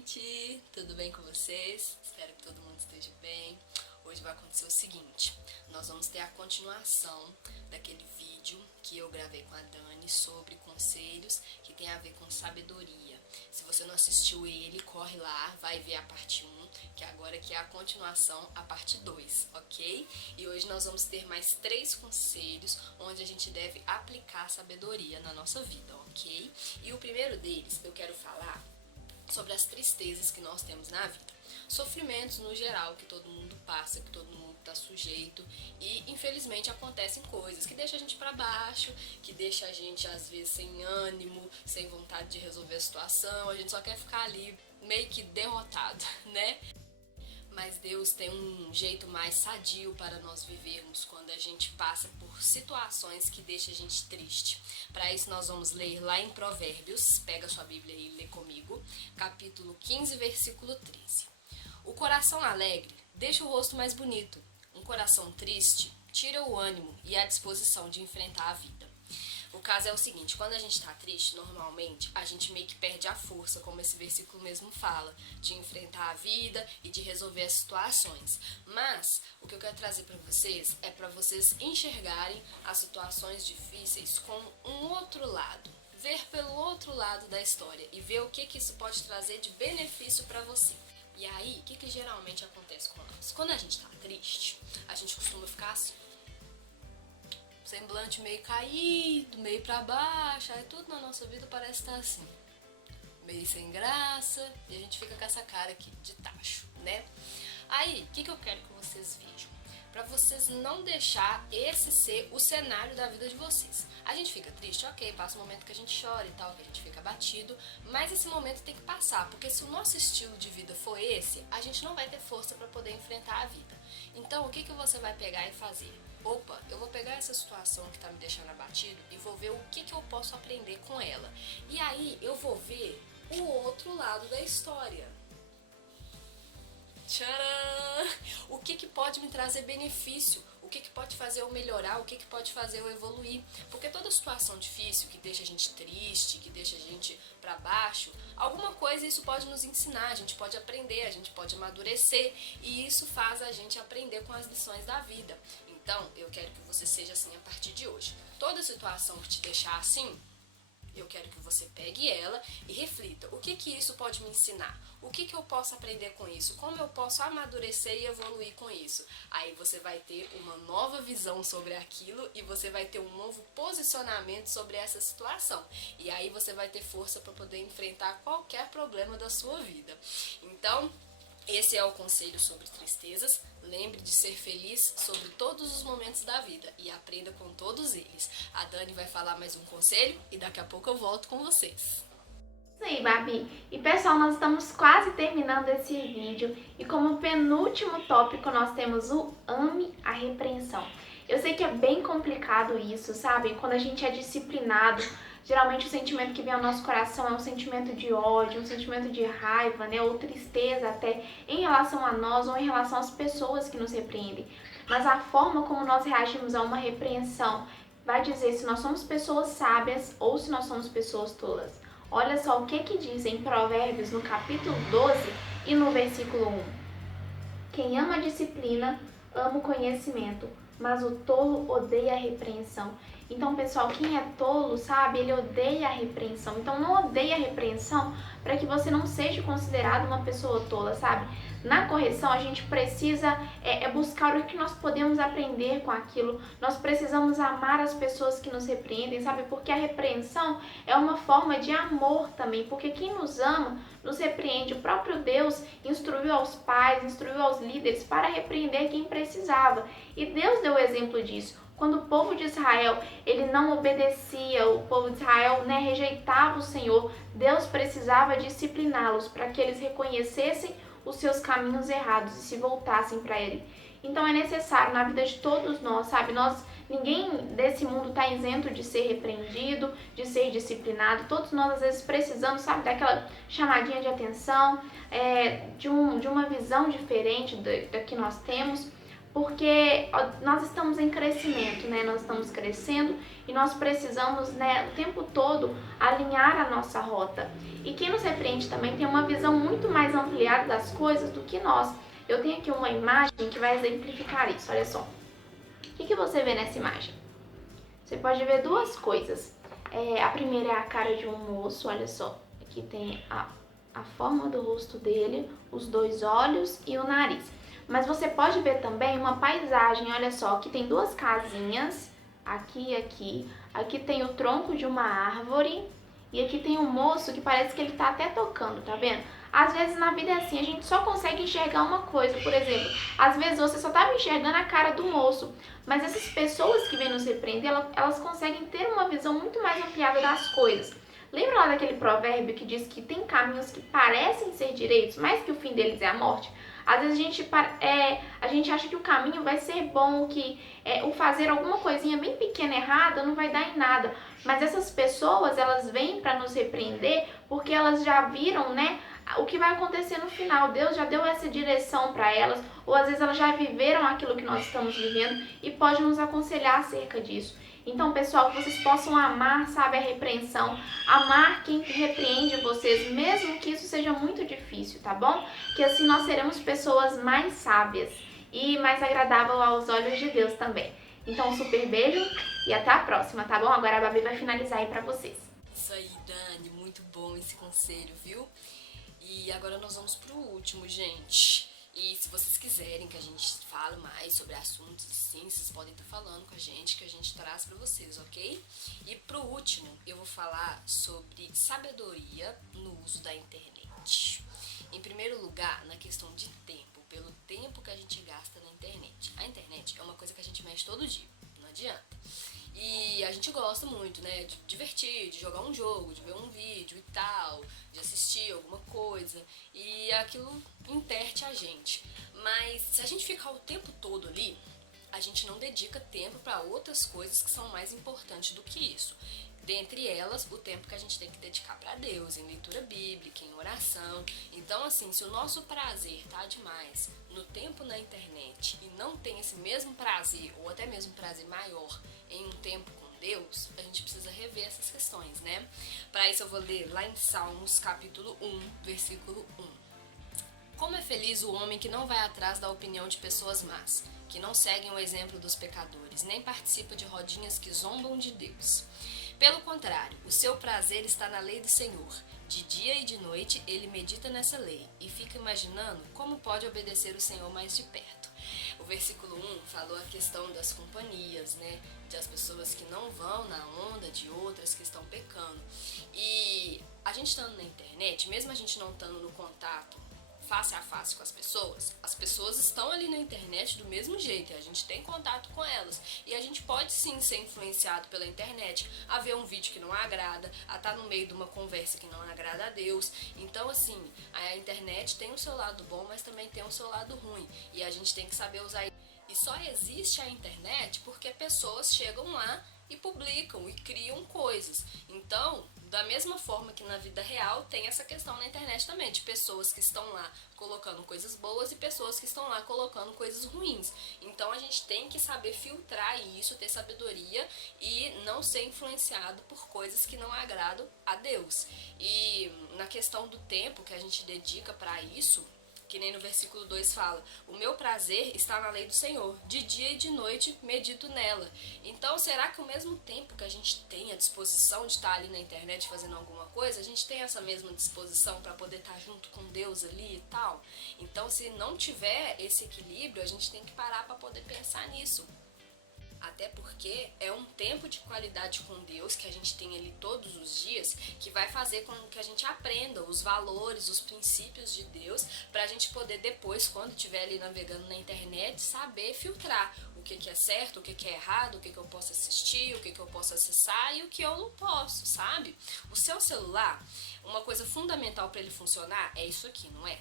gente! Tudo bem com vocês? Espero que todo mundo esteja bem. Hoje vai acontecer o seguinte, nós vamos ter a continuação daquele vídeo que eu gravei com a Dani sobre conselhos que tem a ver com sabedoria. Se você não assistiu ele, corre lá, vai ver a parte 1, que agora que é a continuação, a parte 2, ok? E hoje nós vamos ter mais 3 conselhos onde a gente deve aplicar a sabedoria na nossa vida, ok? E o primeiro deles, eu quero falar sobre as tristezas que nós temos na vida. Sofrimentos no geral que todo mundo passa, que todo mundo está sujeito e infelizmente acontecem coisas que deixam a gente para baixo, que deixa a gente às vezes sem ânimo, sem vontade de resolver a situação, a gente só quer ficar ali meio que derrotado, né? Mas Deus tem um jeito mais sadio para nós vivermos quando a gente passa por situações que deixam a gente triste. Para isso nós vamos ler lá em Provérbios, pega sua Bíblia e lê comigo, capítulo 15, versículo 13. O coração alegre deixa o rosto mais bonito, um coração triste tira o ânimo e a disposição de enfrentar a vida. O caso é o seguinte, quando a gente tá triste, normalmente, a gente meio que perde a força, como esse versículo mesmo fala, de enfrentar a vida e de resolver as situações. Mas, o que eu quero trazer para vocês é para vocês enxergarem as situações difíceis com um outro lado. Ver pelo outro lado da história e ver o que isso pode trazer de benefício para você. E aí, o que geralmente acontece com nós? Quando a gente tá triste, a gente costuma ficar assim. Semblante meio caído, meio pra baixo, aí tudo na nossa vida parece estar assim, meio sem graça, e a gente fica com essa cara aqui de tacho, né? Aí, o que eu quero que vocês vejam? Pra vocês não deixar esse ser o cenário da vida de vocês. A gente fica triste, ok, passa um momento que a gente chora e tal, que a gente fica abatido, mas esse momento tem que passar, porque se o nosso estilo de vida for esse, a gente não vai ter força pra poder enfrentar a vida. Então, o que você vai pegar e fazer? Opa, eu vou pegar essa situação que tá me deixando abatido e vou ver o que eu posso aprender com ela. E aí eu vou ver o outro lado da história. Tcharam! O que pode me trazer benefício? O que pode fazer eu melhorar? O que pode fazer eu evoluir? Porque toda situação difícil que deixa a gente triste, que deixa a gente pra baixo, alguma coisa isso pode nos ensinar, a gente pode aprender, a gente pode amadurecer e isso faz a gente aprender com as lições da vida. Então, eu quero que você seja assim a partir de hoje. Toda situação que te deixar assim, eu quero que você pegue ela e reflita. O que isso pode me ensinar? O que eu posso aprender com isso? Como eu posso amadurecer e evoluir com isso? Aí você vai ter uma nova visão sobre aquilo e você vai ter um novo posicionamento sobre essa situação. E aí você vai ter força para poder enfrentar qualquer problema da sua vida. Então, esse é o conselho sobre tristezas. Lembre de ser feliz sobre todos os momentos da vida e aprenda com todos eles. A Dani vai falar mais um conselho e daqui a pouco eu volto com vocês. Isso aí, Babi. E pessoal, nós estamos quase terminando esse vídeo e como penúltimo tópico nós temos o ame a repreensão. Eu sei que é bem complicado isso, sabe? Quando a gente é disciplinado, geralmente o sentimento que vem ao nosso coração é um sentimento de ódio, um sentimento de raiva, né? Ou tristeza até em relação a nós ou em relação às pessoas que nos repreendem. Mas a forma como nós reagimos a uma repreensão vai dizer se nós somos pessoas sábias ou se nós somos pessoas tolas. Olha só o que diz em Provérbios no capítulo 12 e no versículo 1. Quem ama a disciplina, ama o conhecimento, mas o tolo odeia a repreensão. Então, pessoal, quem é tolo, sabe, ele odeia a repreensão. Então, não odeia a repreensão para que você não seja considerado uma pessoa tola, sabe? Na correção, a gente precisa buscar o que nós podemos aprender com aquilo. Nós precisamos amar as pessoas que nos repreendem, sabe? Porque a repreensão é uma forma de amor também. Porque quem nos ama, nos repreende. O próprio Deus instruiu aos pais, instruiu aos líderes para repreender quem precisava. E Deus deu o exemplo disso. Quando o povo de Israel, ele não obedecia, o povo de Israel, rejeitava o Senhor, Deus precisava discipliná-los para que eles reconhecessem os seus caminhos errados e se voltassem para Ele. Então é necessário na vida de todos nós, sabe? Ninguém desse mundo está isento de ser repreendido, de ser disciplinado. Todos nós às vezes precisamos, sabe, daquela chamadinha de atenção, de uma visão diferente da que nós temos. porque nós estamos em crescimento, né? Nós estamos crescendo e nós precisamos, né, o tempo todo alinhar a nossa rota. E quem nos repreende também tem uma visão muito mais ampliada das coisas do que nós. Eu tenho aqui uma imagem que vai exemplificar isso, olha só. O que você vê nessa imagem? Você pode ver duas coisas. A primeira é a cara de um moço, olha só. Aqui tem a forma do rosto dele, os dois olhos e o nariz. Mas você pode ver também uma paisagem, olha só, aqui tem duas casinhas, aqui e aqui. Aqui tem o tronco de uma árvore e aqui tem um moço que parece que ele tá até tocando, tá vendo? Às vezes na vida é assim, a gente só consegue enxergar uma coisa, por exemplo, às vezes você só estava enxergando a cara do moço, mas essas pessoas que vêm nos repreender, elas conseguem ter uma visão muito mais ampliada das coisas. Lembra lá daquele provérbio que diz que tem caminhos que parecem ser direitos, mas que o fim deles é a morte? Às vezes a gente acha que o caminho vai ser bom, que o fazer alguma coisinha bem pequena errada não vai dar em nada. Mas essas pessoas, elas vêm para nos repreender porque elas já viram, né, o que vai acontecer no final. Deus já deu essa direção para elas, ou às vezes elas já viveram aquilo que nós estamos vivendo e pode nos aconselhar acerca disso. Então, pessoal, que vocês possam amar, sabe, a repreensão, amar quem repreende vocês, mesmo que isso seja muito difícil, tá bom? Que assim nós seremos pessoas mais sábias e mais agradáveis aos olhos de Deus também. Então, um super beijo e até a próxima, tá bom? Agora a Babi vai finalizar aí pra vocês. Isso aí, Dani, muito bom esse conselho, viu? E agora nós vamos pro último, gente. E se vocês quiserem que a gente fale mais sobre assuntos assim, vocês podem estar falando com a gente, que a gente traz pra vocês, ok? E pro último, eu vou falar sobre sabedoria no uso da internet. Em primeiro lugar, na questão de tempo, pelo tempo que a gente gasta na internet. A internet é uma coisa que a gente mexe todo dia, não adianta. E a gente gosta muito, né, de divertir, de jogar um jogo, de ver um vídeo e tal, de assistir alguma coisa, e aquilo enterte a gente. Mas se a gente ficar o tempo todo ali, a gente não dedica tempo para outras coisas que são mais importantes do que isso. Dentre elas, o tempo que a gente tem que dedicar para Deus, em leitura bíblica, em oração. Então, assim, se o nosso prazer tá demais no tempo na internet e não tem esse mesmo prazer, ou até mesmo prazer maior, em um tempo com Deus, a gente precisa rever essas questões, né? Para isso eu vou ler lá em Salmos, capítulo 1, versículo 1. Como é feliz o homem que não vai atrás da opinião de pessoas más, que não seguem o exemplo dos pecadores, nem participa de rodinhas que zombam de Deus. Pelo contrário, o seu prazer está na lei do Senhor. De dia e de noite ele medita nessa lei e fica imaginando como pode obedecer o Senhor mais de perto. O versículo 1 falou a questão das companhias, né? Das pessoas que não vão na onda de outras que estão pecando. E a gente estando na internet, mesmo a gente não estando no contato face a face com as pessoas estão ali na internet do mesmo jeito, e a gente tem contato com elas, e a gente pode sim ser influenciado pela internet a ver um vídeo que não agrada, a estar no meio de uma conversa que não agrada a Deus. Então assim, a internet tem o seu lado bom, mas também tem o seu lado ruim, e a gente tem que saber usar. E só existe a internet porque pessoas chegam lá e publicam e criam coisas. Então, da mesma forma que na vida real, tem essa questão na internet também, de pessoas que estão lá colocando coisas boas e pessoas que estão lá colocando coisas ruins. Então a gente tem que saber filtrar isso, ter sabedoria e não ser influenciado por coisas que não agradam a Deus. E na questão do tempo que a gente dedica para isso, que nem no versículo 2 fala, o meu prazer está na lei do Senhor, de dia e de noite medito nela. Então, será que o mesmo tempo que a gente tem a disposição de estar ali na internet fazendo alguma coisa, a gente tem essa mesma disposição para poder estar junto com Deus ali e tal? Então, se não tiver esse equilíbrio, a gente tem que parar para poder pensar nisso. Até porque é um tempo de qualidade com Deus que a gente tem ali todos os dias, que vai fazer com que a gente aprenda os valores, os princípios de Deus, pra gente poder depois, quando estiver ali navegando na internet, saber filtrar o que é certo, o que é errado, o que eu posso assistir, o que eu posso acessar e o que eu não posso, sabe? O seu celular, uma coisa fundamental para ele funcionar é isso aqui, não é?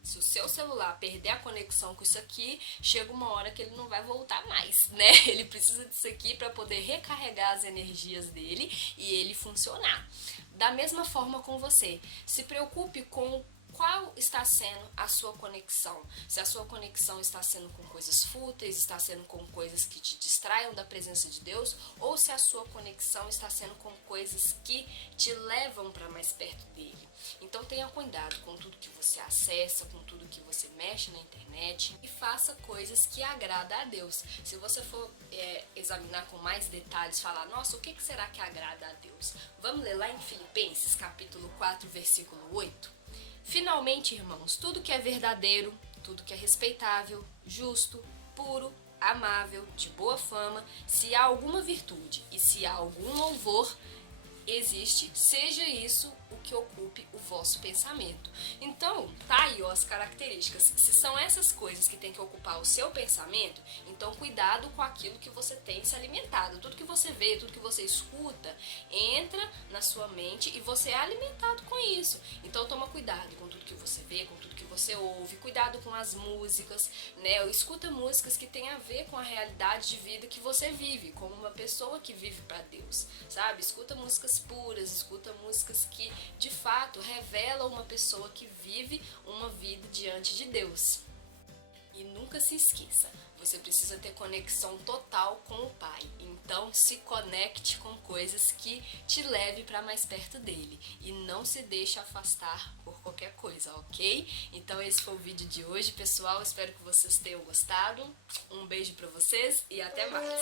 Se o seu celular perder a conexão com isso aqui, chega uma hora que ele não vai voltar mais, né? Ele precisa disso aqui para poder recarregar as energias dele e ele funcionar. Da mesma forma com você, se preocupe com qual está sendo a sua conexão? Se a sua conexão está sendo com coisas fúteis, está sendo com coisas que te distraiam da presença de Deus, ou se a sua conexão está sendo com coisas que te levam para mais perto dele. Então tenha cuidado com tudo que você acessa, com tudo que você mexe na internet, e faça coisas que agradam a Deus. Se você for examinar com mais detalhes, falar, nossa, o que será que agrada a Deus? Vamos ler lá em Filipenses, capítulo 4, versículo 8. Finalmente, irmãos, tudo que é verdadeiro, tudo que é respeitável, justo, puro, amável, de boa fama, se há alguma virtude e se há algum louvor existe, seja isso o que ocupe o vosso pensamento. Então, tá aí ó, as características. Se são essas coisas que tem que ocupar o seu pensamento, então cuidado com aquilo que você tem se alimentado. Tudo que você vê, tudo que você escuta, entra na sua mente e você é alimentado com isso. Então toma cuidado com tudo que você vê, com tudo que você ouve, cuidado com as músicas, né? Escuta músicas que tem a ver com a realidade de vida que você vive, como uma pessoa que vive para Deus, sabe? Escuta músicas puras, escuta músicas que de fato revelam uma pessoa que vive uma vida diante de Deus. E nunca se esqueça, você precisa ter conexão total com o Pai. Então se conecte com coisas que te levem para mais perto dele e não se deixe afastar por qualquer coisa, ok? Então esse foi o vídeo de hoje, pessoal. Espero que vocês tenham gostado. Um beijo para vocês e até mais.